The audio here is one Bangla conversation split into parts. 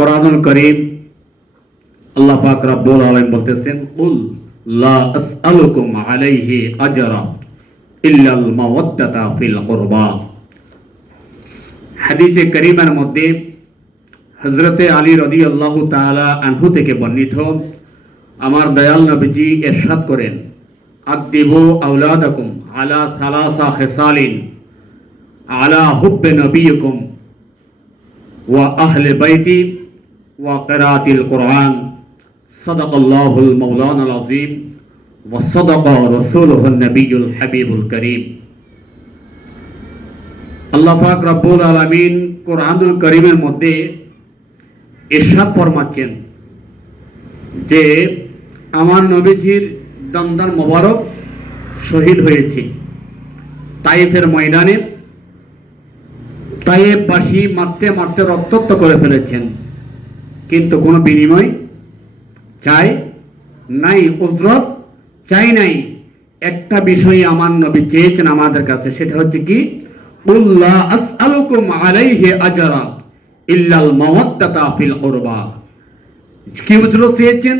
কোরআনুল করিম আল্লাহ পাক রব্বুল আলামিন বলতেছেন কুল লা আসআলুকুম আলাইহি আজরা ইল্লাল মাওয়াদ্দাতা ফিল কুরবা। হাদিসে করিমের মধ্যে হজরতে আলী রদি আল্লাহ তাআলা আনহু থেকে বর্ণিত, আমার দয়াল নবীজি এরশাদ করেন আদিবু আওলাদাকুম আলা সালাসা খিসালিন, আলা হুব্বে নবিয়কুম ওয়া আহলে বাইতি ওয়া কিরাআতিল কুরআন صدق الله المولانا العظيم وصدق رسوله النبي الحبيب الكريم আল্লাহ পাক রব্বুল আলামিন কোরআনুল করিমের মধ্যে ইরশাদ ফরমাচ্ছেন যে আমার নবীজির দন্দন মোবারক শহীদ হয়েছে তাইফের ময়দানে তাইফবাসী মারতে মারতে রক্তাক্ত করে ফেলেছেন কিন্তু কোনো বিনিময় চাই নাই উজরত চাই নাই। একটা বিষয় আমার নবী চেয়েছেন আমাদের কাছে সেটা হচ্ছে কি? উল্লাহ আসআলুকুম আলাইহি আজরা ইল্লাল মাওয়াদ্দাতা ফিল কুরবা কি উজরত চেয়েছেন?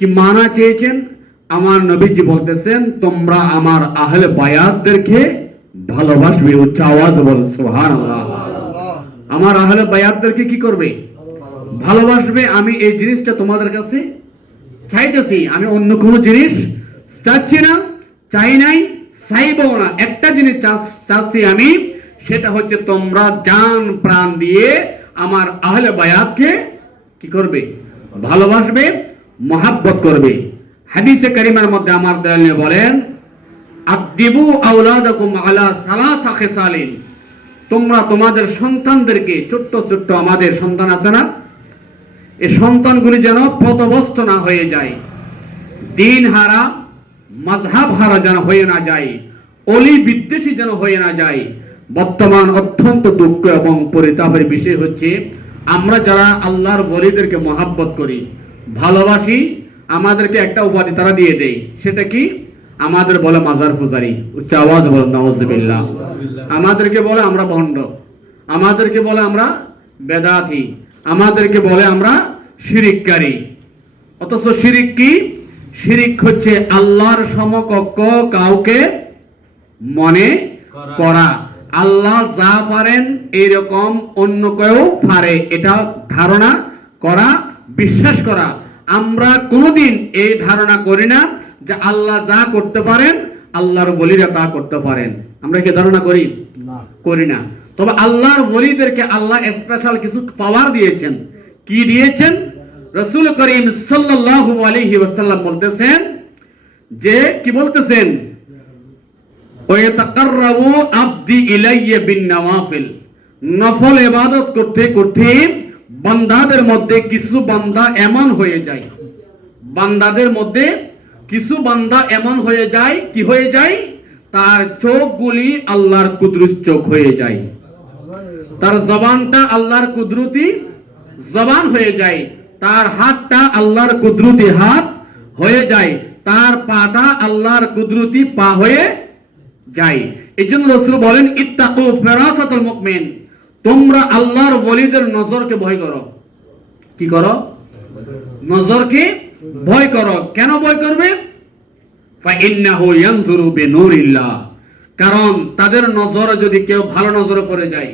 কি মানা চেয়েছেন? আমার নবীজি বলতেছেন তোমরা আমার আহলে বায়াতদেরকে ভালোবাসবে উচ্চ আওয়াজ বল সুবহানাল্লাহ। আমার আহলে বায়াতদেরকে কি করবে? ভালোবাসবে, আমি এই জিনিসটা তোমাদের কাছে চাইতেছি। আমি অন্য কোনো জিনিস চাচ্ছি না, চাই নাই চাইব না। একটা জিনিস চাচ্ছি আমি, সেটা হচ্ছে তোমরা জান প্রাণ দিয়ে আমার আহলে বায়াতকে কি করবে? ভালোবাসবে, মহাব্বত করবে। হাদিসে করিমার মধ্যে আমার দয়াল বলেন আদিবু আওলাদাকুম আলা সালাসা খিসালিন। তোমরা তোমাদের সন্তানদেরকে, ছোট্ট ছোট্ট আমাদের সন্তান আছে না? এই সন্তানগুলি যেন পথভ্রষ্ট না হয়ে যায়। দিন হারা, মাঝহাব হারা যেন হয়ে না যায়। অলি বিদ্বেষী যেন হয়ে না যায়। বর্তমান অত্যন্ত দুঃখ এবং পরিতাপের বিষয় হচ্ছে, আমরা যারা আল্লাহর বলিদেরকে মহাব্বত করি, ভালোবাসি, আমাদেরকে একটা উপাধি তারা দিয়ে দেয়। সেটা কি? আমাদের বলে মাজার পূজারি। উচ্চ আওয়াজ বলে নওয়াজবিল্লাহ আমাদেরকে বলে আমরা ভণ্ড। আমাদেরকে বলে আমরা বেদাতি। আমাদেরকে বলে আমরা শিরিককারী অথচ শিরিক কি? শিরিক হচ্ছে আল্লাহর সমকক্ষ কাউকে মনে করা। আল্লাহ যা পারেন এইরকম অন্য কেউ পারে। এটা ধারণা করা বিশ্বাস করা। আমরা কোনোদিন এই ধারণা করি না যে আল্লাহ যা করতে পারেন আল্লাহর বলিরা তা করতে পারেন। আমরা কি ধারণা করি? করি না। তবে আল্লাহর বলিদেরকে আল্লাহ স্পেশাল কিছু পাওয়ার দিয়েছেন। কি দিয়েছেন? রসুল করিম সাল্লাল্লাহু আলাইহি ওয়াসাল্লাম বলতেছেন যে, কি বলতেছেন? আবদি ইলাইয়া বিন নওয়াফিল। নফল ইবাদত করতে করতে বান্দাদের মধ্যে কিছু বান্দা এমন হয়ে যায়। বান্দাদের মধ্যে কিছু বান্দা এমন হয়ে যায়, কি হয়ে যায়? তার চোখগুলি আল্লাহর কুদরত চোখ হয়ে যায়। তার জবানটা আল্লাহর কুদরতি জবান হয়ে যায়। তার হাতটা আল্লাহর কুদরতি হাত হয়ে যায়। তার পাটা আল্লাহর কুদরতি পা হয়ে যায়। এই জন্য রসুল বলেন, ইত্তাকু ফেরাসাতুল মুকমিন তোমরা আল্লাহর ওলিদের নজরকে ভয় করো। কি করো? নজরকে ভয় করো। কেন ভয় করবে? কারণ তাদের নজরে যদি কেউ ভালো নজরে পড়ে যায়,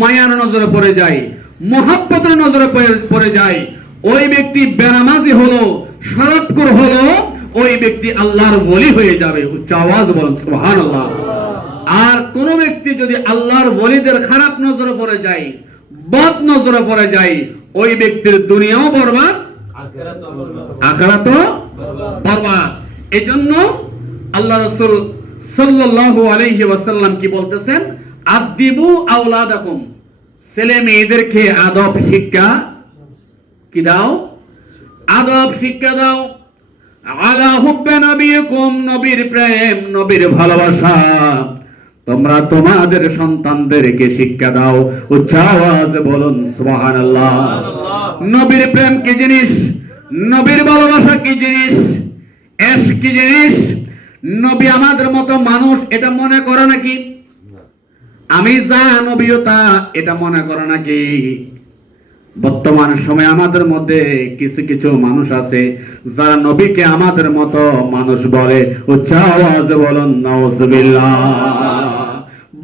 মায়ার নজরে পড়ে যায়, মহাব্বতের নজরে পড়ে যায় ওই ব্যক্তি বেনামাজি হলো শরৎকুর হলো, ওই ব্যক্তি আল্লাহর বলি হয়ে যাবে। উচ্চ আওয়াজ বলেন, সুবহানাল্লাহ। আর কোন ব্যক্তি যদি আল্লাহর বলিদের খারাপ নজরে পড়ে যায়, বদ নজরে পড়ে যায়, ওই ব্যক্তির দুনিয়াও বরবাদ বরবাদ। এজন্য আল্লাহ রাসূল সাল্লাল্লাহু আলাইহি ওয়াসাল্লাম কি বলতেছেন? আদিবু আওলাদাকুম, ছেলে মেয়েদেরকে আদব শিক্ষা কি দাও? আদব শিক্ষা দাও। আলা হুব্বে নবীকুম নবীর প্রেম নবীর ভালোবাসা। তোমরা তোমাদের সন্তানদেরকে শিক্ষা দাও। উচ্চ আওয়াজে বলুন সুবহানাল্লাহ। নবীর প্রেম কি জিনিস? নবীর ভালোবাসা কি জিনিস? এস কি জিনিস? নবী আমাদের মতো মানুষ এটা মনে করে নাকি? আমি যা নবীও তা এটা মনে করে নাকি? বর্তমান সময়ে আমাদের মধ্যে কিছু কিছু মানুষ আছে, যারা নবীকে আমাদের মতো মানুষ বলে। উচ্চ আওয়াজে বলুন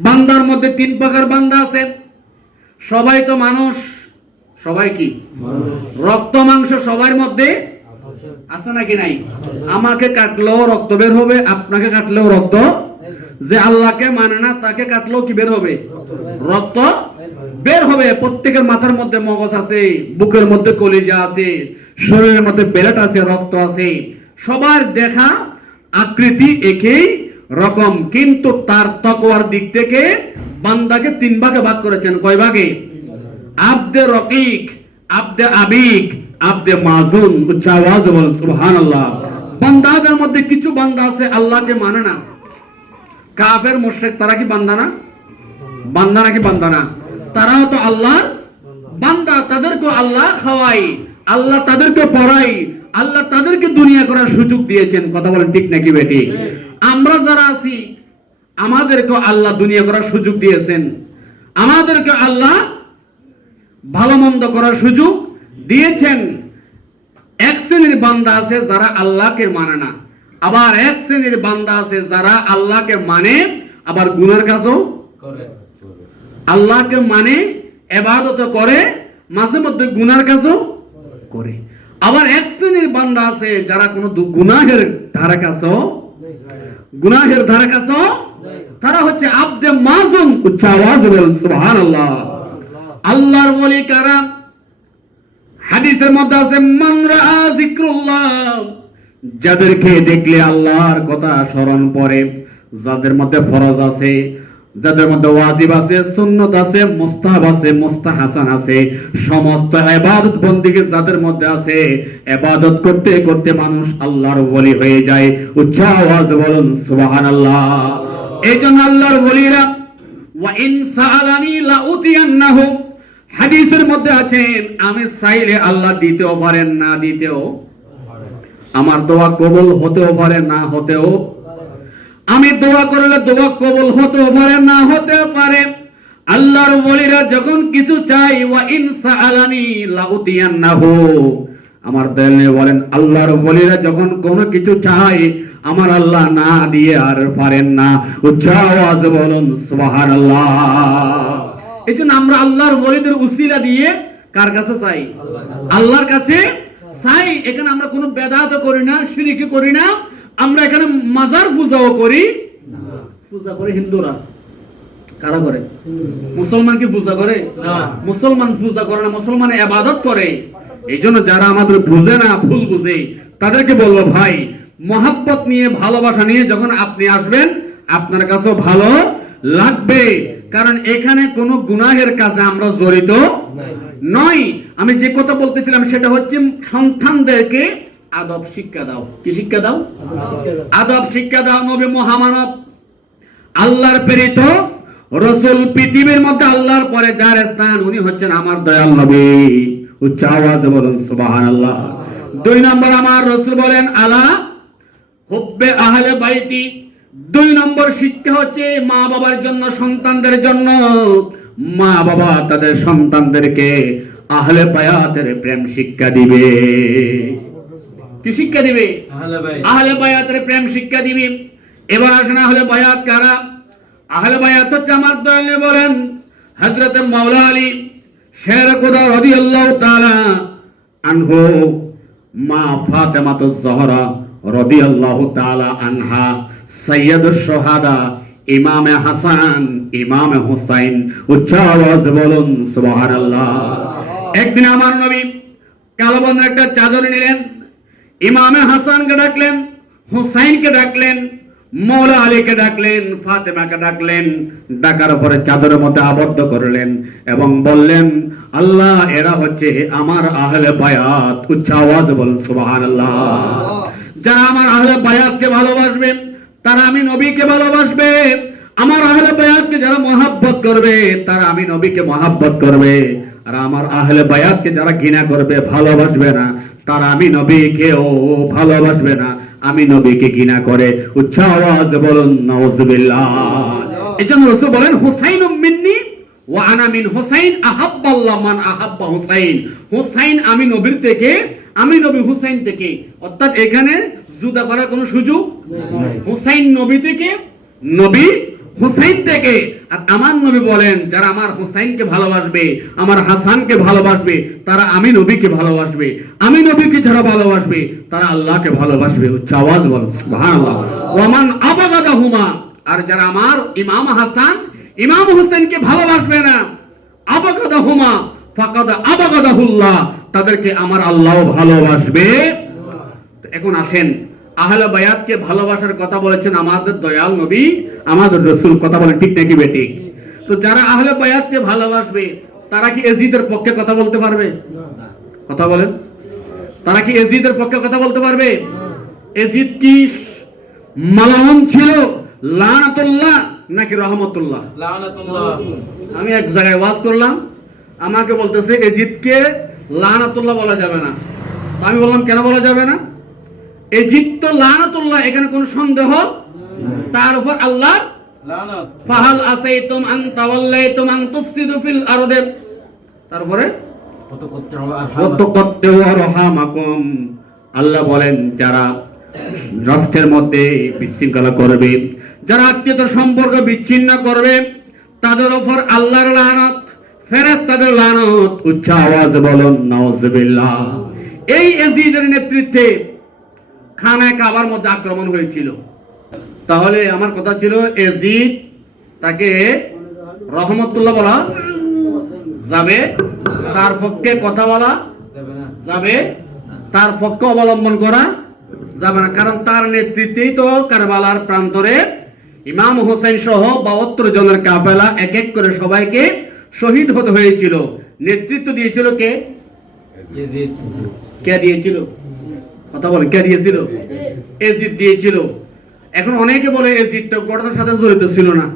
বান্দার মধ্যে তিন প্রকার বান্দা আছে। সবাই তো মানুষ, সবাই কি? রক্ত, মাংস সবার মধ্যে আছে নাকি নাই? আমাকে কাটলেও রক্ত বের হবে, আপনাকে কাটলেও রক্ত যে আল্লাহকে মানে না, তাকে কাটলেও কি বের হবে? রক্ত। বের হবে, প্রত্যেকের মাথার মধ্যে মগজ আছে, বুকের মধ্যে কলিজা আছে, শরীরের মধ্যে বেলেট আছে, রক্ত আছে। সবার দেখা আকৃতি একই রকম, কিন্তু তার তকওয়ার দিক থেকে বান্দাকে তিন ভাগে ভাগ করেছেন। কয় ভাগে? আব্দে রকিক, আব্দে আবিক, আব্দে মাজুন। উচ্চ আওয়াজ বলুন সুবহানাল্লাহ। বান্দাদের মধ্যে কিছু বান্দা আছে, আল্লাহকে মানে না। কাফের, মুশরিক, তারা কি বান্দা না? বান্দা নাকি বান্দা না? তারাও তো আল্লাহর বান্দা। তাদেরকে আল্লাহ খাওয়াই আল্লাহ তাদেরকে পড়াই আল্লাহ তাদেরকে দুনিয়া করার সুযোগ দিয়েছেন। কথা বলেন ঠিক নাকি বেটি? আমরা যারা আছি আমাদেরকে আল্লাহ দুনিয়া করার সুযোগ দিয়েছেন। আমাদেরকে আল্লাহ ভালো মন্দ করার সুযোগ দিয়েছেন। এক শ্রেণির বান্দা আছে যারা আল্লাহকে মানে না। আবার এক শ্রেণির বান্দা আছে যারা আল্লাহকে মানে আবার গুনার কাজও আল্লাহকে মানে এবাদত করে, মাঝে মধ্যে গুনার কাজও করে। আবার এক শ্রেণির বান্দা আছে যারা কোনো গুনাহের ধারা কাছেও গুনাহের ধারা কাছেও তারা হচ্ছে আব্দে মাজুম উচ্চ আওয়াজ সুবহানাল্লাহ। আল্লাহর ওলি কারা? হাদিসের মধ্যে আছে, মান রাআ যাদেরকে দেখলে আল্লাহর কথা স্মরণ পড়ে, যাদের মধ্যে ফরজ আছে যাদের মধ্যে ওয়াজিব আছে, সুন্নত আছে, মুস্তাহাব আছে, মুস্তাহাসান আছে, সমস্ত ইবাদত বন্দিকে যাদের মধ্যে আছে, ইবাদত করতে করতে মানুষ আল্লাহর ওলি হয়ে যায়। উচ্চ আওয়াজ বলুন, সুবহানাল্লাহ। এই জন্য আল্লাহর ওলিরা, ওয়া ইন সাআলানি লাউতিয়ান্নাহু হাদিসের মধ্যে আছেন আমি চাইলে আল্লাহ দিতেও পারেন, না দিতেও আমার দোয়া কবুল হতেও পারে, না হতেও আমি দোয়া করলে দোয়া কবল হতেও পারে না হতে পারে। আল্লাহর ওলিরা যখন কিছু চাই ওয়া ইন সাআলানি লাউতিয়ান্নাহু। আমার দয়ালে বলেন, আল্লাহর ওলিরা যখন কোনো কিছু চাই আমার আল্লাহ না দিয়ে আর পারেন না। উচ্চ আওয়াজ বলুন, সুবহানাল্লাহ। এই জন্য আমরা আল্লাহর ওলিদের উসিলা দিয়ে কার কাছে চাই? আল্লাহর কাছে চাই। এখানে আমরা কোনো বেদাত করি না, শিরিকি করি না। আমরা এখানে মাজার পূজাও করি। পূজা করে হিন্দুরা। কারা করে? মুসলমান কি পূজা করে? না। মুসলমান পূজা করে না মুসলমান এবাদত করে। এই জন্য যারা আমাদের বুঝে না ভুল বুঝে তাদেরকে বলব ভাই মহাব্বত নিয়ে ভালোবাসা নিয়ে যখন আপনি আসবেন আপনার কাছেও ভালো লাগবে। কারণ এখানে কোনো গুনাহের কাজে আমরা জড়িত নয়। আমি যে কথা বলতেছিলাম সেটা হচ্ছে সন্তানদেরকে আদব শিক্ষা দাও। কি শিক্ষা দাও? আদব শিক্ষা দাও নবী মহামানব। আল্লাহর প্রেরিত রসুল পৃথিবীর মধ্যে আল্লাহর পরে যার স্থান, উনি হচ্ছেন আমার দয়াল নবী। উচ্চ আওয়াজে বলুন, সুবহানাল্লাহ। দুই নম্বর আমার রসুল বলেন, আলা হুব্বে আহলে বাইতি। দুই নম্বর শিক্ষা হচ্ছে মা বাবার জন্য, সন্তানদের জন্য। মা বাবা তাদের সন্তানদেরকে আহলে বায়াতের প্রেম শিক্ষা দিবে। কি শিক্ষা দিবে? আহলে বায়াতের প্রেম শিক্ষা দিবি। এবার আসেন আহলে বায়াত কারা? আহলে বায়াত হচ্ছে আমার দয়ালে বলেন হযরত মাওলা আলী শের খোদা রাদিয়াল্লাহু তাআলা আনহু মা ফাতেমা তো জহরা রাদিয়াল্লাহু তাআলা আনহা সাইয়্যিদুশ শুহাদা ইমামে হাসান ইমামে হুসাইন উচ্চ আওয়াজ বলুন সুবহানাল্লাহ। একদিন আমার নবী কালো একটা চাদর নিলেন ইমামে হাসানকে ডাকলেন, হুসাইনকে ডাকলেন, মৌলা আলীকে ডাকলেন, ফাতেমাকে ডাকলেন, ডাকার পরে চাদরের মধ্যে আবদ্ধ করলেন এবং বললেন, আল্লাহ, এরা হচ্ছে আমার আহলে বায়াত। উচ্চ আওয়াজ বলুন, সুবহানাল্লাহ। যারা আমার আহলে বায়াতকে ভালোবাসবে, তারা আমি নবীকে ভালোবাসবে। আমার আহলে বায়াতকে যারা মহাব্বত করবে, তারা আমি নবীকে মহাব্বত করবে। আর আমার আহলে বায়াতকে যারা ঘৃণা করবে, ভালোবাসবে না। তারা আমি নবীকেও ভালোবাসবে না আমি নবীকে ঘৃণা করে। উচ্চ আওয়াজ বলুন নাউজুবিল্লাহ। এই জন্য রসুল বলেন হুসাইন মিন্নি ওয়া আনা মিন হুসাইন আহাব্বাল্লাহ মান আহাব্বা হুসাইন। হুসাইন আমি নবীর থেকে আমি নবী হুসাইন থেকে। অর্থাৎ এখানে জুদা করার কোনো সুযোগ হুসাইন নবী থেকে নবী হুসাইন থেকে। আর আমার নবী বলেন, যারা আমার হুসাইনকে ভালোবাসবে, আমার হাসানকে ভালোবাসবে, তারা আমি নবীকে ভালোবাসবে। আমি নবীকে যারা ভালোবাসবে, তারা আল্লাহকে ভালোবাসবে। উচ্চ আওয়াজ বল, সুবহানাল্লাহ। ওমান আবাগাদা হুমা আর যারা আমার ইমাম হাসান, ইমাম হুসাইনকে ভালোবাসবে না। আবাগাদা হুমা ফাকাদা আবাগাদাহুল্লাহ তাদেরকে আমার আল্লাহ ভালোবাসবে। এখন আসেন। আহলে বায়াতকে ভালোবাসার কথা বলেছেন আমাদের দয়াল নবী আমাদের রসুল কথা বলেন ঠিক নাকি বেটি তো যারা আহলে বায়াতকে ভালোবাসবে তারা কি এজিদের পক্ষে কথা বলতে পারবে? কথা বলেন। তারা কি এজিদের পক্ষে কথা বলতে পারবে? এজিদ কি মালাউন ছিল? লানাতুল্লাহ নাকি রহমতুল্লাহ? লানাতুল্লাহ। আমি এক জায়গায় ওয়াজ করলাম আমাকে বলতেছে এজিদকে লানাতুল্লাহ বলা যাবে না। আমি বললাম কেন বলা যাবে না? এজিদ তো লানাতুল্লাহ এখানে কোনো সন্দেহ? তার উপর আল্লাহ লানাত। ফাহাল আসাইতুম আন তাওয়াল্লাইতুম আন তুফসিদু ফিল আরদে। তারপরে আল্লাহ বলেন যারা রাষ্ট্রের মধ্যে বিশৃঙ্খলা করবে যারা আত্মীয়তার সম্পর্ক বিচ্ছিন্ন করবে তাদের উপর আল্লাহর লানত ফেরেশতাদের লানত উচ্চ আওয়াজে বলুন নাউজুবিল্লাহ। এই এজিদের নেতৃত্বে খানায় কাবার মধ্যে আক্রমণ হয়েছিল। তাহলে আমার কথা ছিল এজিদ তাকে রহমতুল্লাহ বলা যাবে তার পক্ষে কথা বলা যাবে তার পক্ষে অবলম্বন করা যাবে না। কারণ তার নেতৃত্বেই তো কারবালার প্রান্তরে ইমাম হোসেন সহ বাহাত্তর জনের কাফেলা এক এক করে সবাইকে শহীদ হতে হয়েছিল। নেতৃত্ব দিয়েছিল কে? কে দিয়েছিল? কথা বলে কে দিয়েছিল? এজিদ দিয়েছিল। এখন অনেকে বলে এজিদ তো ঘটনার সাথে জড়িত ছিল না।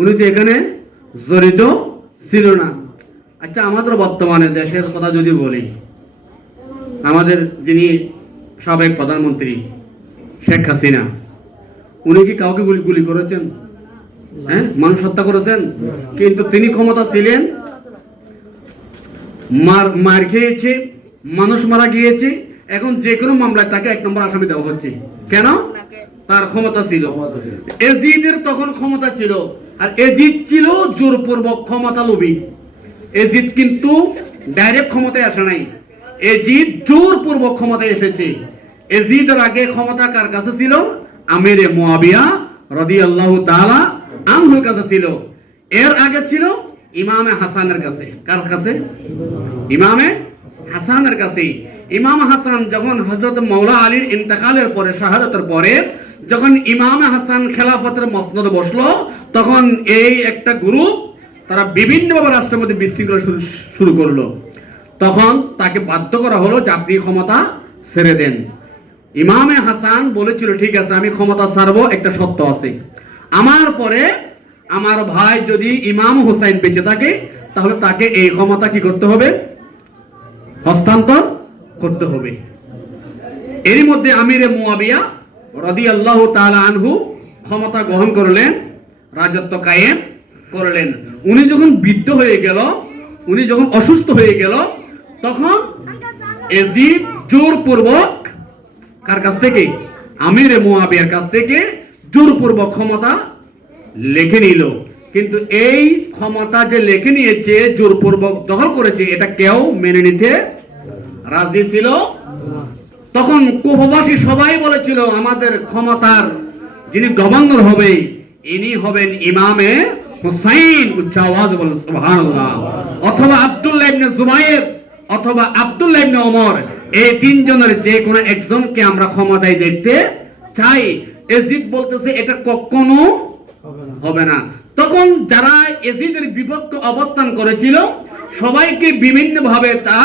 উনি তো এখানে জড়িত ছিল না। আচ্ছা আমাদের বর্তমানে দেশের কথা যদি বলি আমাদের যিনি সাবেক প্রধানমন্ত্রী শেখ হাসিনা উনি কি কাউকে গুলি গুলি করেছেন? হ্যাঁ মানুষ হত্যা করেছেন? কিন্তু তিনি ক্ষমতা ছিলেন মার মার খেয়েছে মানুষ মারা গিয়েছে এখন যে কোনো মামলায় তাকে এক নম্বর আসামি দেওয়া হচ্ছে। কেন? তার ক্ষমতা ছিল। এজিদের তখন ক্ষমতা ছিল। আর এজিদ ছিল জোরপূর্বক ক্ষমতা লোভী এজিদ কিন্তু ডাইরেক্ট ক্ষমতায় আসে নাই। এজিদ জোরপূর্বক ক্ষমতায় এসেছে। এজিদের আগে ক্ষমতা কার কাছে ছিল? আমিরে মুয়াবিয়া রাদিয়াল্লাহু তাআলা আনহুর কাছে ছিল। এর আগে ছিল ইমামে হাসানের কাছে। কার কাছে? ইমামে হাসানের কাছে। ইমাম হাসান যখন হজরত মৌলা আলীর ইন্তেকালের পরে, শাহাদতের পরে, যখন ইমাম হাসান খেলাফতের মসনদে বসল, তখন এই একটা গ্রুপ তারা বিভিন্নভাবে রাষ্ট্রের মধ্যে বিশৃঙ্খলা শুরু করল। তখন তাকে বাধ্য করা হলো যে, আপনি ক্ষমতা ছেড়ে দেন। ইমামে হাসান বলেছিল, ঠিক আছে, আমি ক্ষমতা ছাড়বো, একটা সত্য আছে। আমার পরে আমার ভাই যদি ইমাম হুসাইন বেঁচে থাকে, তাহলে তাকে এই ক্ষমতা কি করতে হবে? হস্তান্তর করতে হবে। এরই মধ্যে আমিরে মুয়াবিয়া রদি আল্লাহ তালা আনহু ক্ষমতা গ্রহণ করলেন, রাজত্ব কায়েম করলেন। উনি যখন বৃদ্ধ হয়ে গেল, উনি যখন অসুস্থ হয়ে গেল, তখন এজিদ জোরপূর্বক কার কাছ থেকে? আমিরে মুয়াবিয়ার কাছ থেকে জোরপূর্বক ক্ষমতা লেখে নিল। কিন্তু এই ক্ষমতা যে লেখে নিয়েছে, জোরপূর্বক দখল করেছে, এটা কেউ মেনে নিতে রাজি ছিল? তখন কুহবাসী সবাই বলেছিল, আমাদের ক্ষমতার যিনি গভর্নর হবে, ইনি হবেন ইমামে হুসাইন। উচ্চ আওয়াজ সুবহানাল্লাহ। অথবা আব্দুল্লাহ ইবনে জুবাইর, অথবা আব্দুল্লাহ ইবনে ওমর, এই তিনজনের যে কোনো একজনকে আমরা ক্ষমতায় দেখতে চাই। এজিদ বলতেছে, এটা কখনো হবে না। তখন যারা এজিদের বিপক্ষে অবস্থান করেছিল, সবাইকে বিভিন্ন ভাবে তা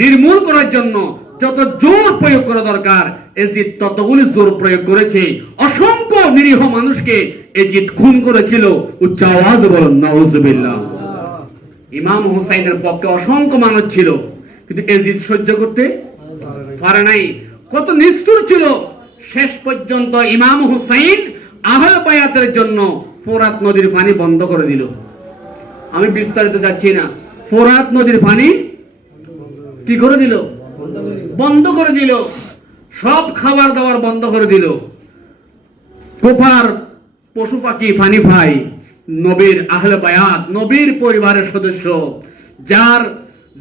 নির্মূল করার জন্য যত জোর প্রয়োগ করা দরকার, এজিদ ততগুলি জোর প্রয়োগ করেছে। অসংখ্য নিরীহ মানুষকে এজিদ খুন করেছিল। উচ্চ আওয়াজ বলেন, নাউজুবিল্লাহ। ইমাম হুসাইনের পক্ষে অসংখ্য মানুষ ছিল, কিন্তু এজিদ সহ্য করতে পারে নাই। কত নিষ্ঠুর ছিল। শেষ পর্যন্ত ইমাম হুসাইন আহল বায়াতের জন্য ফোরাত নদীর পানি বন্ধ করে দিল। আমি বিস্তারিত যাচ্ছি না। ফোরাত নদীর পানি কি করে দিল? বন্ধ করে দিল। সব খাবার দাবার বন্ধ করে দিল। কোপার পশু পাখি ফানি ভাই নবীর আহলে বায়াত, নবীর পরিবারের সদস্য, যার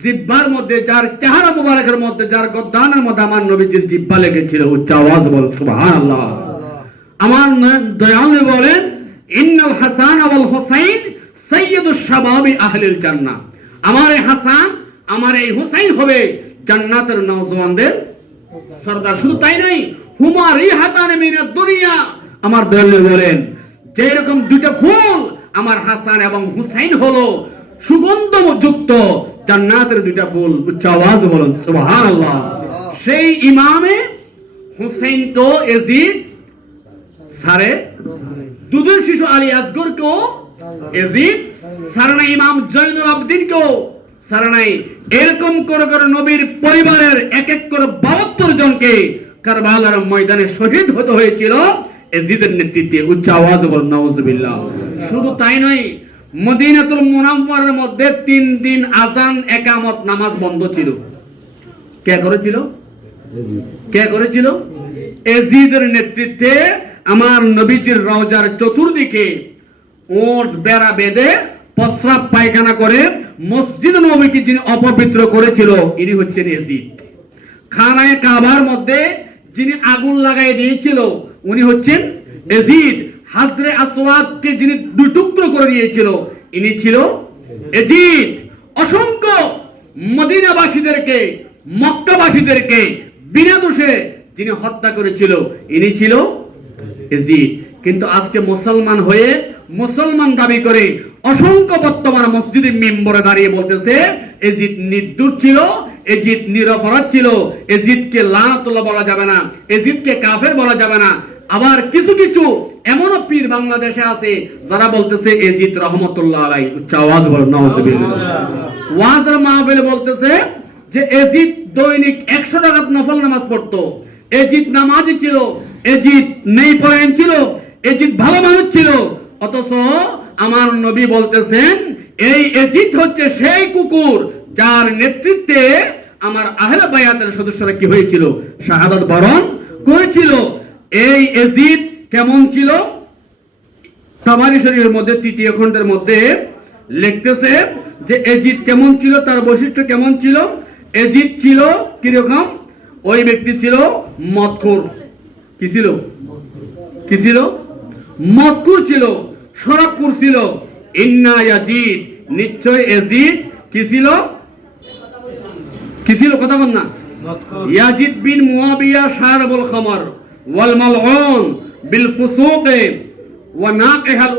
জিব্বার মধ্যে, যার চেহারা মুবারকের মধ্যে, যার গদ্দানের মধ্যে আমার নবীজির জিব্বা লেগেছিল। উচ্চ আওয়াজ বল, সুবহানাল্লাহ। আমার দয়াল বলেন, ইন্নাল হাসান ওয়াল হুসাইন সাইয়্যিদুশ শাবাবি আহলিল জান্নাহ। আমার হাসান আমার এই হুসাইন হবে জান্নাতের নওজওয়ানদের সর্দার। শুধু তাই নাই হুমা রিহাতান মিনাদ দুনিয়া। আমার নবী বলেন যে এরকম দুটো ফুল আমার হাসান এবং হুসাইন হলো সুগন্ধ যুক্ত জান্নাতের দুইটা ফুল। উচ্চ আওয়াজ বলুন, সুবহানাল্লাহ। সেই ইমামে হুসাইন তো এজিদ সারে দুধের শিশু আলী আসগর কেও এজিদ সারানা ইমাম জৈনুল আবদিন কেও সারানাই, এরকম করে করে নবীর পরিবারের এক এক করে বাহাত্তর জনকে কারবালার ময়দানে শহীদ হতে হয়েছিল। এজিদের নেতৃত্বে উচ্চ আওয়াজ বল শুধু তাই নয়, মদিনাতুল মুনাওয়ারার মধ্যে তিন দিন আজান একামত, নামাজ বন্ধ ছিল। কে করেছিল? কে করেছিল? এজিদের নেতৃত্বে আমার নবীজির রওজার চতুর্দিকে ওট বেড়া বেঁধে প্রস্রাব পায়খানা করে মসজিদ নবীকে যিনি অপবিত্র করেছিল। ইনি হচ্ছেন এজিদ খানায় কাবার মধ্যে যিনি আগুন লাগাই দিয়েছিল, উনি হচ্ছেন এজিদ হাজরে আসওয়াদকে যিনি দুটুকরো করে দিয়েছিল, ইনি ছিল এজিদ অসংখ্য মদিনাবাসীদেরকে, মক্কাবাসীদেরকে বিনা দোষে যিনি হত্যা করেছিল, ইনি ছিল এজিদ কিন্তু আজকে মুসলমান হয়ে মুসলমান দাবি করে অসংখ্য বর্তমান মসজিদের মেম্বরে দাঁড়িয়ে বলতেছে, এজিদ নির্দোষ ছিল, এজিদ নিরপরাধ ছিল, এজিদকে লানাতুল্লাহ বলা যাবে না, এজিদকে কাফের বলা যাবে না। আবার কিছু কিছু এমনও পীর বাংলাদেশে আছে যারা বলতেছে, এজিদ রহমতুল্লাহ আলাই, উচ্চ আওয়াজ বলো ওয়াজের মাহফিলে বলতেছে যে, এজিদ দৈনিক একশো টাকা নফল নামাজ পড়তো। এজিদ নামাজি ছিল, এজিদ নেই পয়েন্ট ছিল, এজিদ ভালো মানুষ ছিল, অথচ আমার নবী বলতেছেন, এই এজিদ হচ্ছে সেই কুকুর যার নেতৃত্বে আমার আহলে বায়াতের সদস্যরা কি হয়েছিল? শাহাদাত বরণ করেছিল। এই এজিদ কেমন ছিল? তাবারি শরীফের মধ্যে, তৃতীয় খণ্ডের মধ্যে লিখতেছে যে, এজিদ কেমন ছিল? তার বৈশিষ্ট্য কেমন ছিল? এজিদ ছিল কীরকম? ওই ব্যক্তি ছিল মদখোর কি ছিল? কি ছিল? মদকুর ছিল। শরাবপুর ছিল ইন্না নিশ্চয় এজিদ কি ছিল? কি ছিল? কথা বল না। ইয়াজিদ বিন মুয়াবিয়া ওয়াল মালউন বিল ফুসুক, ওয়া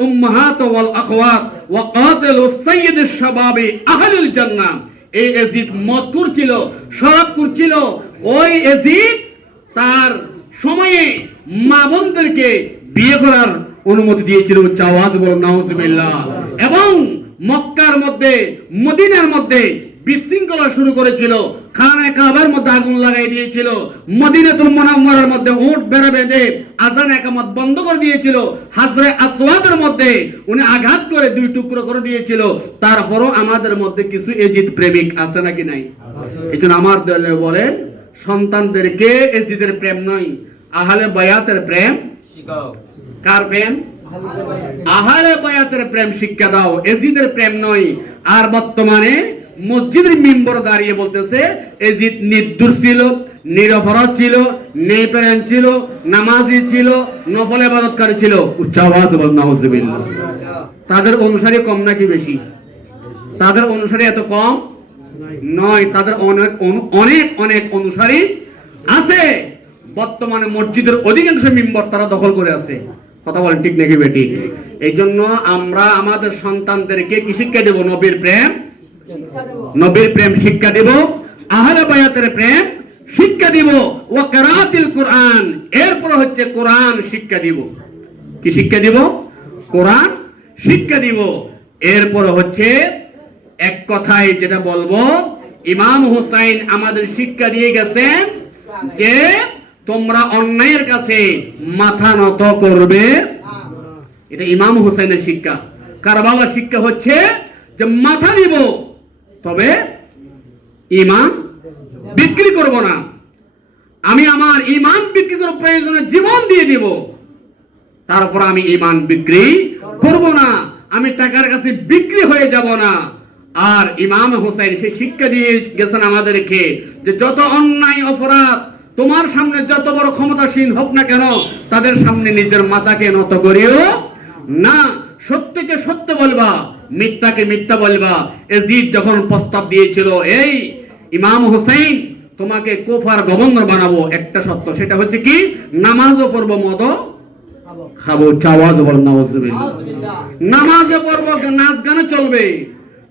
উম্মাহাত ওয়াল আখওয়াত, ওয়া আহলিল জান্নাহ। এই এজিদ মদকুর ছিল শরাবপুর ছিল ওই এজিদ তার সময়ে মা বোনদেরকে বিয়ে করার অনুমতি দিয়েছিল উচ্চ আওয়াজ বল, নাউজুবিল্লাহ। এবং মক্কার মধ্যে, মদিনার মধ্যে বিশৃঙ্খলা শুরু করেছিল। খানায় কাবার মধ্যে আগুন লাগাই দিয়েছিল। মধ্যে বেঁধে আজান একামত বন্ধ করে দিয়েছিল। হাজরে আসওয়াদের মধ্যে উনি আঘাত করে দুই টুকরো করে দিয়েছিল। তারপরও আমাদের মধ্যে কিছু এজিদ প্রেমিক আছে নাকি নাই? এই জন্য আমার দলে বলেন সন্তানদেরকে এজিদের প্রেম নয়? আহলে বায়াতের প্রেম কার প্রেম? আহারে বায়াতের প্রেম শিক্ষা দাও, এজিদের প্রেম নয়। আর বর্তমানে মসজিদের মেম্বর দাঁড়িয়ে বলতেছে, এজিদ ছিল, নিরপরাধ ছিল ছিল, নামাজি ছিল, নফল ছিল। উচ্চ আওয়াজ নাউজুবিল্লাহ। তাদের অনুসারী কম নাকি বেশি? তাদের অনুসারী এত কম নয়। তাদের অনেক অনেক অনেক অনুসারী আছে। বর্তমানে মসজিদের অধিকাংশ মেম্বার তারা দখল করে আছে। কথা বলেন, ঠিক নাকি বেটি? এই জন্য আমরা আমাদের সন্তানদেরকে কি শিক্ষা দেব? নবীর প্রেম? নবীর প্রেম শিক্ষা দেব। আহলে বায়াতের প্রেম শিক্ষা দিব। ও কেরাতিল কোরআন, এরপর হচ্ছে কোরআন শিক্ষা দিব। কি শিক্ষা দিব? কোরআন শিক্ষা দিব। এরপর হচ্ছে এক কথায় যেটা বলব, ইমাম হুসাইন আমাদের শিক্ষা দিয়ে গেছেন যে তোমরা অন্যায়ের কাছে মাথা নত করবে। এটা ইমাম হুসাইনের শিক্ষা। কারবালার শিক্ষা হচ্ছে যে মাথা দিব তবে ইমান বিক্রি করব না। আমি আমার ইমান বিক্রি করে প্রয়োজনে জীবন দিয়ে দিব। তারপর আমি ইমান বিক্রি করব না। আমি টাকার কাছে বিক্রি হয়ে যাব না। আর ইমাম হোসেন সে শিক্ষা দিয়ে গেছেন আমাদেরকে যে যত অন্যায় অপরাধ তোমার সামনে যত বড় ক্ষমতাসীন হোক না কেন তাদের সামনে নিজের মাথাকে নত করিও না। সত্যকে সত্য বলবা মিথ্যাকে মিথ্যা বলবা। এজিদ যখন প্রস্তাব দিয়েছিল এই ইমাম হোসেন তোমাকে কোফার গভর্নর বানাবো একটা সত্য সেটা হচ্ছে কি? নামাজও পড়ব মদ খাব। চাওয়াজ বল নামাজ নামাজে পড়ব নাচ গানে চলবে।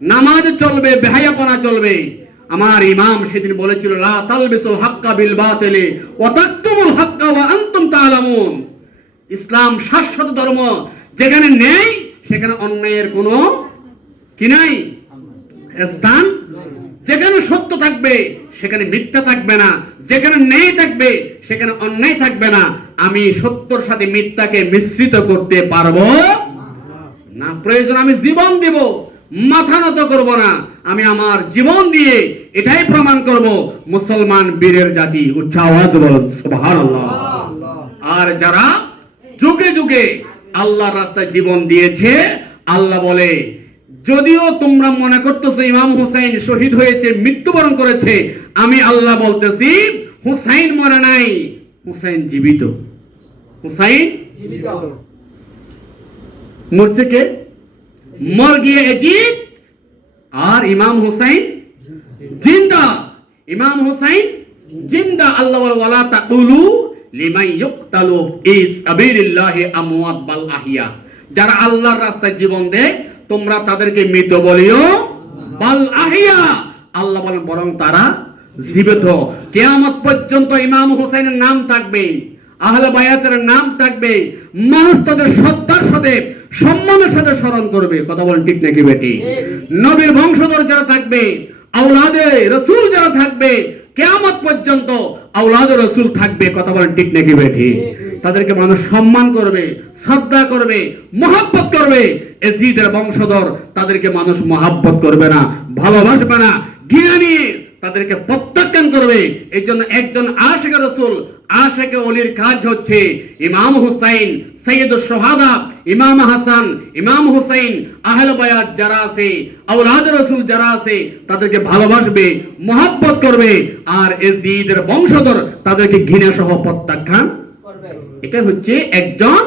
নামাজে চলবে বেহায়াপনা চলবে। আমার ইমাম সেদিন বলেছিল, লা তালবিসুল হাক্কা বিল বাতিলি, ওয়া তাকতুমুল হাক্কা ওয়া আনতুম ইসলাম শাশ্বত ধর্ম, যেখানে নেই, সেখানে অন্যায়ের কোনো কি নাই? স্থান যেখানে সত্য থাকবে, সেখানে মিথ্যা থাকবে না। যেখানে নেই থাকবে, সেখানে অন্যায় থাকবে না। আমি সত্যর সাথে মিথ্যাকে মিশ্রিত করতে পারব? না প্রয়োজন, আমি জীবন দিব। মাথা নত করব না। আমি আমার জীবন দিয়ে এটাই প্রমাণ করব মুসলমান বীরের জাতি। উচ্চ আওয়াজ বলুন সুবহানাল্লাহ। আর যারা যুগে যুগে আল্লাহর রাস্তায় জীবন দিয়েছে আল্লাহ বলে যদিও তোমরা মনে করতেছো ইমাম হুসাইন শহীদ হয়েছে মৃত্যুবরণ করেছে আমি আল্লাহ বলতেছি হুসাইন মরে নাই। হুসাইন জীবিত। হুসাইন মরছে কে? মর গিয়ে এজিদ আর ইমাম হুসাইন জিন্দা। ইমাম হুসাইন জিন্দা। আল্লাহ ওয়ালা তাকুলু সাবিলিল্লাহি আমওয়াত বাল আহিয়া। যারা আল্লাহর রাস্তায় জীবন দেয়, তোমরা তাদেরকে মৃত বলিও বাল আহিয়া। আল্লাহ বলেন, বরং তারা জীবিত। কিয়ামত পর্যন্ত ইমাম হুসাইনের নাম থাকবে আহলে বায়াতের নাম থাকবে মানুষ তাদের শ্রদ্ধার সাথে সম্মানের সাথে স্মরণ করবে। কথা বলেন ঠিক নাকি বেটি? নবীর বংশধর যারা থাকবে আউলাদে রসুল যারা থাকবে, কেয়ামত পর্যন্ত আউলাদে রসুল থাকবে। কথা বলেন ঠিক নাকি বেটি? তাদেরকে মানুষ সম্মান করবে, শ্রদ্ধা করবে, মহাব্বত করবে। এজিদের বংশধর তাদেরকে মানুষ মহাব্বত করবে না, ভালোবাসবে না। ঘৃণা নিয়ে তাদেরকে প্রত্যাখ্যান করবে। এই জন্য একজন আশেখ রসুল আশেখ অলির কাজ হচ্ছে ইমাম হুসাইন সৈয়দ সোহাদা, ইমাম হাসান, ইমাম হুসাইন, আহল বায়াত যারা আছে আউলাদ রসুল যারা আছে, তাদেরকে ভালোবাসবে, মহাব্বত করবে, আর এজিদের বংশধর তাদেরকে ঘৃণা সহ প্রত্যাখ্যান এটা হচ্ছে একজন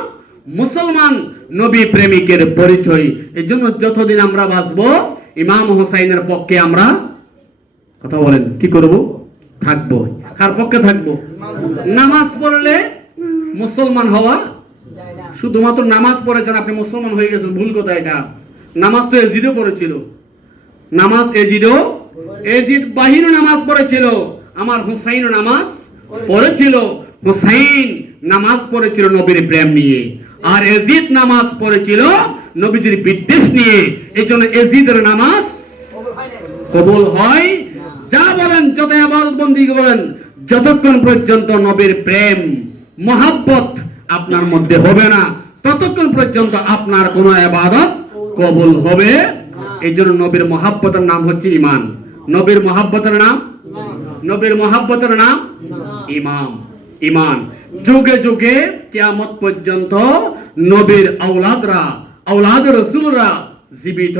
মুসলমান নবী প্রেমিকের পরিচয়। এই জন্য যতদিন আমরা বাঁচবো, ইমাম হোসাইনের পক্ষে আমরা কথা বলেন, কি করব? থাকব। কার পক্ষে থাকব? নামাজ পড়লে মুসলমান হওয়া শুধুমাত্র নামাজ পড়েছেন, আপনি মুসলমান হয়ে গেছেন, ভুল কথা এটা। নামাজ তো এজিদও পড়েছিল। নামাজ এজিদও এজিদ বাহির নামাজ পড়েছিল। আমার হুসাইন নামাজ পড়েছিল। হুসাইন নামাজ পড়েছিল নবীর প্রেম নিয়ে। আর এজিদ নামাজ পড়েছিল নবীজির বিদ্বেষ নিয়ে। এই জন্য এজিদের নামাজ কবুল হয়। যা বলেন, যত আবাদত বন্দী বলেন যতক্ষণ পর্যন্ত নবীর প্রেম মহাব্বত আপনার মধ্যে হবে না ততক্ষণ পর্যন্ত আপনার কোন আবাদত কবুল হবে এই জন্য নবীর মহাব্বতের নাম হচ্ছে ইমান নবীর মহাব্বতের নাম? নবীর মহাব্বতের নাম? ইমাম ইমান যুগে যুগে কেয়ামত পর্যন্ত নবীর আওলাদরা আওলাদ রসুলরা জীবিত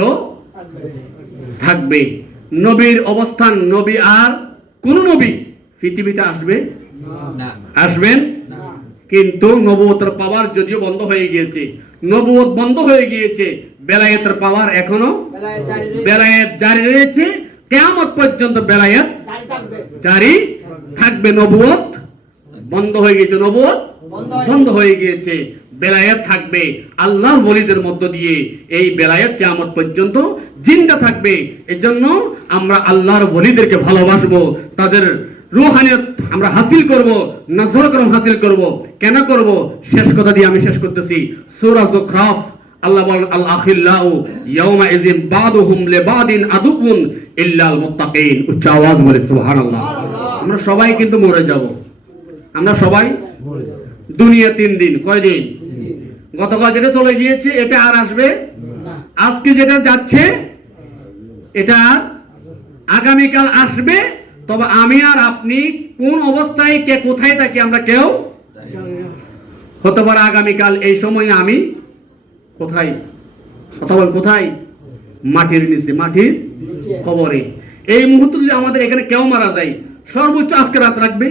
থাকবে। নবীর অবস্থান নবী আর কোন নবী পৃথিবীতে আসবে? আসবেন? কিন্তু নবুয়তের পাওয়ার যদিও বন্ধ হয়ে গিয়েছে। নবুয়ত বন্ধ হয়ে গিয়েছে বেলায়েতের পাওয়ার এখনও বেলায়েত জারি রয়েছে। কেয়ামত পর্যন্ত বেলায়েত জারি থাকবে। নবুয়ত বন্ধ হয়ে গিয়েছে নবুয়ত বন্ধ হয়ে গিয়েছে। বেলায়েত থাকবে। আল্লাহ বলিদের মধ্য দিয়ে এই বেলায়েত কেয়ামত পর্যন্ত জিন্দা থাকবে। এজন্য আমরা আল্লাহর বলিদেরকে ভালোবাসবো। তাদের রুহানিয়ত আমরা হাসিল করব নজর করম হাসিল করব। কেন করব? শেষ কথা দিয়ে আমি শেষ করতেছি। সূরা যুখরাফ আল্লাহ বলেন আল আখিল্লাউ ইয়াউমা ইযিন বাদুহুম লিবাদিন আদুউন ইল্লাল মুত্তাকিন। উচ্চ আওয়াজ বলে সুবহানাল্লাহ। আমরা সবাই কিন্তু মরে যাব। আমরা সবাই দুনিয়া তিন দিন। কয় দিন গতকাল যেটা চলে গিয়েছে এটা আর আসবে? আজকে যেটা যাচ্ছে এটা আগামীকাল আসবে? তবে আমি আর আপনি কোন অবস্থায় কে কোথায় থাকি আমরা কেউ হতে পারে আগামীকাল এই সময়ে আমি কোথায়? কথা বল কোথায়? মাটির নিচে মাটির কবরে। এই মুহূর্তে যদি আমাদের এখানে কেউ মারা যায় সর্বোচ্চ আজকে রাত রাখবে?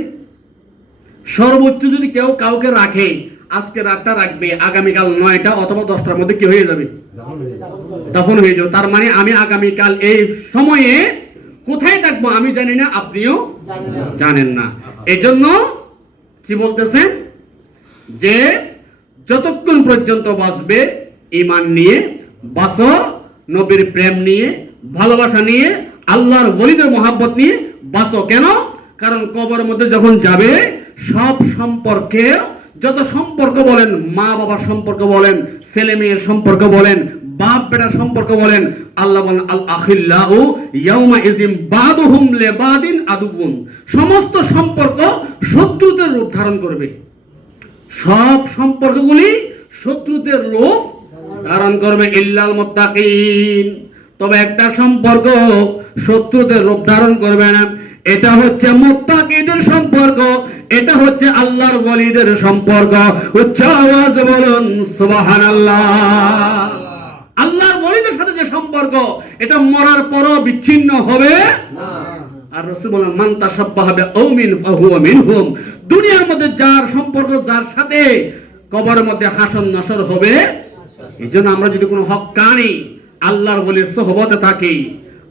সর্বোচ্চ যদি কেউ কাউকে রাখে আজকে রাতটা রাখবে আগামীকাল নয়টা অথবা দশটার মধ্যে কি হয়ে যাবে? তখন হয়ে যাবে। তার মানে আমি আগামীকাল এই সময়ে কোথায় থাকব আমি জানি না আপনিও জানেন না। এই জন্য কি বলতেছেন যে যতক্ষণ পর্যন্ত বাঁচবে ইমান নিয়ে বাঁচো নবীর প্রেম নিয়ে ভালোবাসা নিয়ে আল্লাহর বলিদের মহাব্বত নিয়ে বাঁচো। কেন? কারণ কবরের মধ্যে যখন যাবে সব সম্পর্কে যত সম্পর্ক বলেন মা বাবার সম্পর্ক বলেন ছেলে মেয়ের সম্পর্ক বলেন বাপ বেটার সম্পর্ক বলেন, আল্লাহ বলেন আল আখিল্লাহু ইয়াউমা ইযিম বাদুহুম লিবাদিন আদুবুন সমস্ত সম্পর্ক শত্রুদের রূপ ধারণ করবে। সব সম্পর্কগুলি শত্রুদের লোক ধারণ করবে, ইল্লাল মুত্তাকিন। তবে একটা সম্পর্ক শত্রুদের রূপ ধারণ করবে না। এটা হচ্ছে মুত্তাকিদের সম্পর্ক, এটা হচ্ছে আল্লাহর ওয়ালিদের সম্পর্ক। উচ্চ আওয়াজ বলুন, সুবহানাল্লাহ। আল্লাহর ওয়ালিদের সাথে যে সম্পর্ক এটা মরার পরও বিচ্ছিন্ন হবে আর রসুল বলেন মান তাসাব্বাহা বিকৌমিন ফাহুয়া মিনহুম। দুনিয়ার মধ্যে যার সম্পর্ক যার সাথে কবরের মধ্যে হাসন নসর হবে এই জন্য আমরা যদি কোনো হক্কানি আল্লাহর বলির সোহবতে থাকি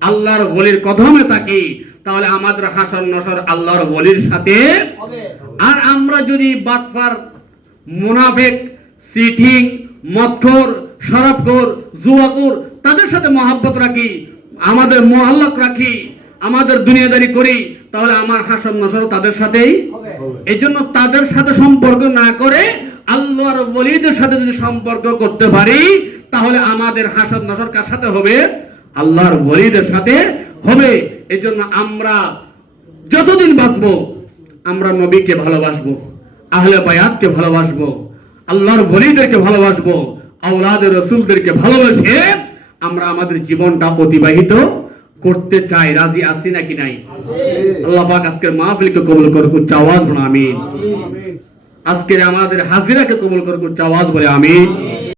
আল্লাহর বলির কদমে থাকি তাহলে আমাদের হাসন নসর আল্লাহর বলির সাথে আর আমরা যদি বাটফার মুনাফেক সিটিং মৎখর শরাবখোর জুয়াকুর তাদের সাথে মহাব্বত রাখি আমাদের মহল্লক রাখি আমাদের দুনিয়াদারি করি তাহলে আমার হাসন নসর তাদের সাথেই এই জন্য তাদের সাথে সম্পর্ক না করে আল্লাহর বলিদের সাথে যদি সম্পর্ক করতে পারি তাহলে আমাদের হাসন নসর কার সাথে হবে? আল্লাহর বলিদের সাথে হবে। এই জন্য আমরা যতদিন বাঁচবো আমরা নবীকে ভালোবাসবো আহলে বায়াতকে ভালোবাসবো আল্লাহর বলিদেরকে ভালোবাসবো। আওলাদের রসুলদেরকে ভালোবাসে আমরা আমাদের জীবনটা অতিবাহিত করতে চাই। রাজি আছি নাকি নাই? আল্লাহ পাক আজকের মাহফিলকে কবুল করুক উচ্চ আওয়াজ বলে আমিন। আজকের আমাদের হাজিরাকে কবুল করুক উচ্চ আওয়াজ বলে আমিন।